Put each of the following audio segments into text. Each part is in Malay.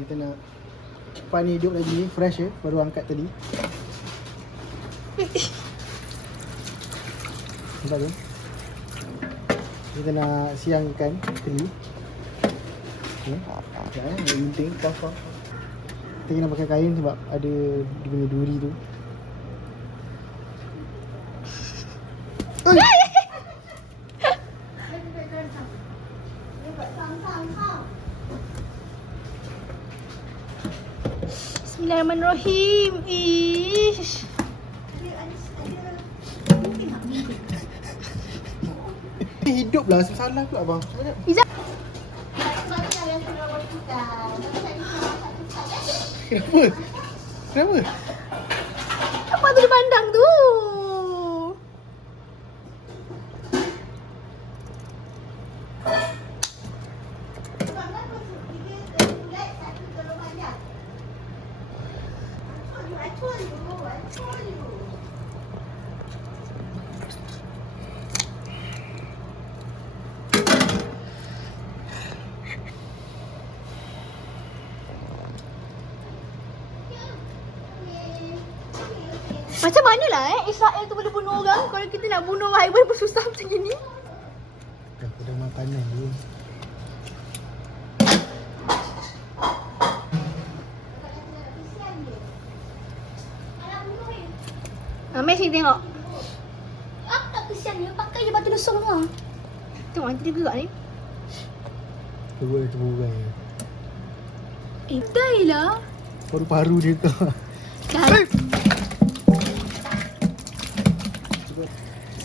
Kita nak ikan ni hidup lagi, fresh baru angkat tadi. Nampak tu? Kita nak siang ikan teli. Okay. Jangan gunting, kau. Kita kena pakai kain sebab ada dia punya duri tu. Bismillahirrahmanirrahim. Ish. Hidup lah, salah pula abang. Izzat. Kenapa? Kenapa? Apa tu dia pandang tu? Macam mana lah Israel tu boleh bunuh orang kalau kita nak bunuh haiwan bersusah macam ni? Dah makanan tu. Ambil sini tengok. Tak kesian dia, pakai je batu lesung tu lah. Tengok nanti dia gerak ni. Teruk tu burai. Dah lah. Paru-paru dia tu. Dah.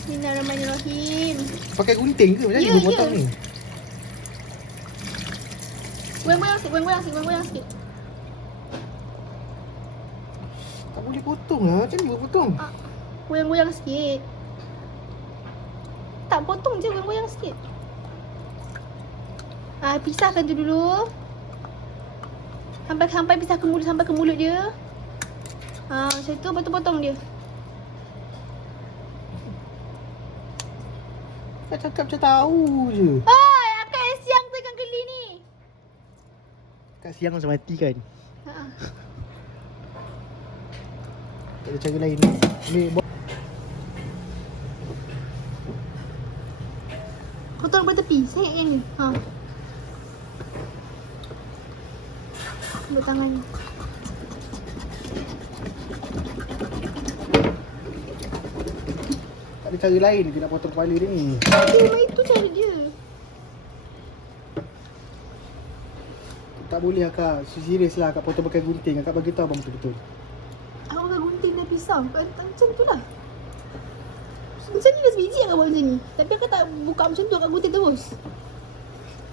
Bismillahirrahmanirrahim. Pakai gunting ke? Macam mana potong ni? Goyang-goyang sikit. Tak boleh potong lah. Macam ni potong. Goyang-goyang sikit. Tak potong je, goyang-goyang sikit. Pisahkan tu dulu. Sampai pisah ke mulut, sampai ke mulut dia. Macam tu, lepas tu potong dia. Kau cakap macam tahu je. Akak yang siang tu ikan keli ni. Kat siang macam mati kan? Tak ada cara lain. Ni Kau taruh pada tepi, saya ingatkan dia. Ambil tangan ni. tak ada cara lain dia nak potong kepala dia ni. Memang itu cara dia. Tak boleh akak. Serius lah akak potong pakai gunting. Akak bagi tahu abang betul-betul. Aku pakai gunting dan pisau. Macam tu lah. Macam ni dah sebiji akak buat macam ni. Tapi akak tak buka macam tu, akak gunting terus.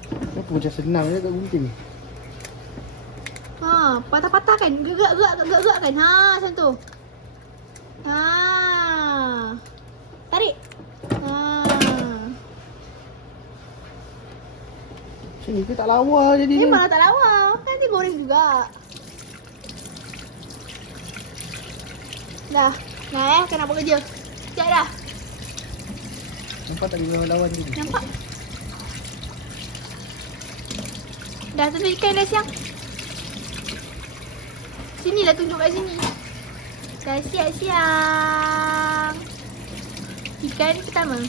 Kenapa macam senang je kat gunting? Patah-patah kan? Gerak kan? Macam tu. Tarik. Macam ni ke tak lawa jadi ni? Memanglah tak lawa. Nanti goreng juga. Dah. Nah kan nak buat kerja. Sekejap dah. Nampak tak dia lawan ni? Nampak? Dah tu ikan dah siang. Sinilah tunjuk kat sini. Dah siap-siap. Ikan pertama.